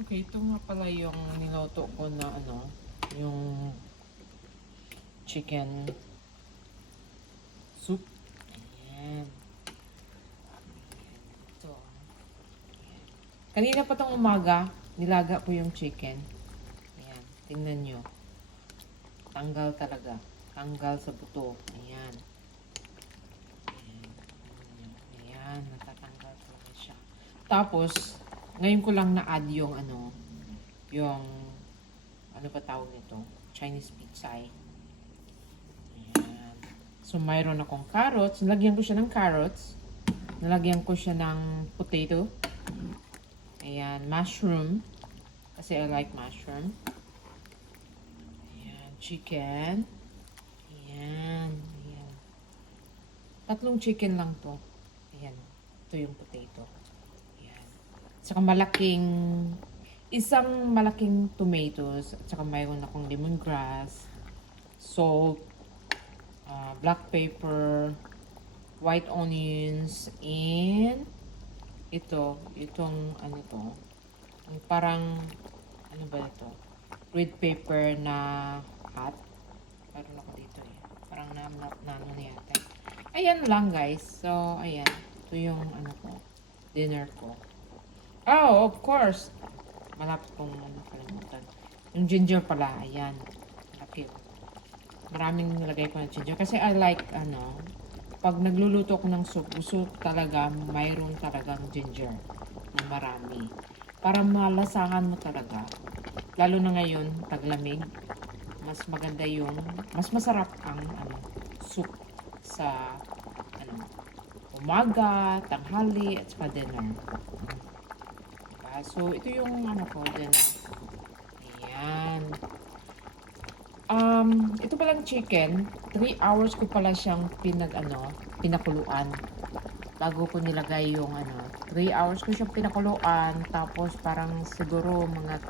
Okay, ito nga pala yung niluto ko na ano, yung chicken soup. Ayan. Ito. Kanina pa tong umaga, nilaga ko yung chicken. Ayan, tingnan nyo. Tanggal talaga. Tanggal sa buto. Ayan. Ayan, natatanggal talaga siya. Tapos, ngayon ko lang na-add yung ano, yung, ano pa tawag nito? Chinese pizza. Ayan. So, mayroon akong carrots. Nalagyan ko siya ng carrots. Nalagyan ko siya ng potato. Ayan, mushroom. Kasi I like mushroom. Ayan, chicken. Ayan, ayan. Tatlong chicken lang to. Ayan, ito yung potato. Ayan. Saka isang malaking tomatoes. At saka mayroon akong lemongrass, salt, black pepper, white onions, and itong ano to, yung parang, ano ba ito? Red pepper na hot. Meron ako dito eh. Parang na ano na yata. Ayan lang guys. So, ayan. Ito yung ano ko, dinner ko. Oh, of course. Malapit kong nakalimutan. Yung ginger pala, ayan. Laki. Maraming nilagay ko ng ginger. Kasi I like, ano, pag nagluluto ko ng soup, gusto talaga, mayroon talagang ginger na marami. Para malasahan mo talaga. Lalo na ngayon, taglamig. Mas maganda yung, mas masarap ang ano, soup sa ano, umaga, tanghali, at saka dinner. Diba? So, ito yung ano ko, dinner. Ayan. Ito palang chicken, 3 hours ko pala siyang pinakuluan. Bago ko nilagay yung ano, 3 hours ko siyang pinakuluan, tapos parang siguro mga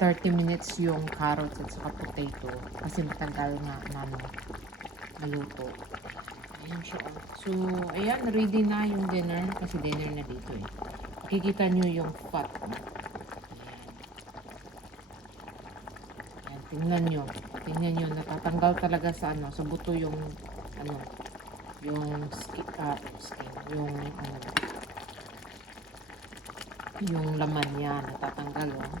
30 minutes yung carrots at saka potato. Kasi matagal nga na maluto. Ayan siya. So, ayan, ready na yung dinner. Kasi dinner na dito eh. Makikita nyo yung fat. Ayan, tingnan nyo. Tingnan nyo, natatanggal talaga sa ano, sa buto yung ano, yung skin, yung ano, yung laman niya, natatanggal oh.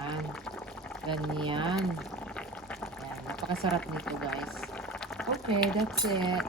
Ayan. Ganyan. Ayan, napakasarap nito guys. Okay, that's it.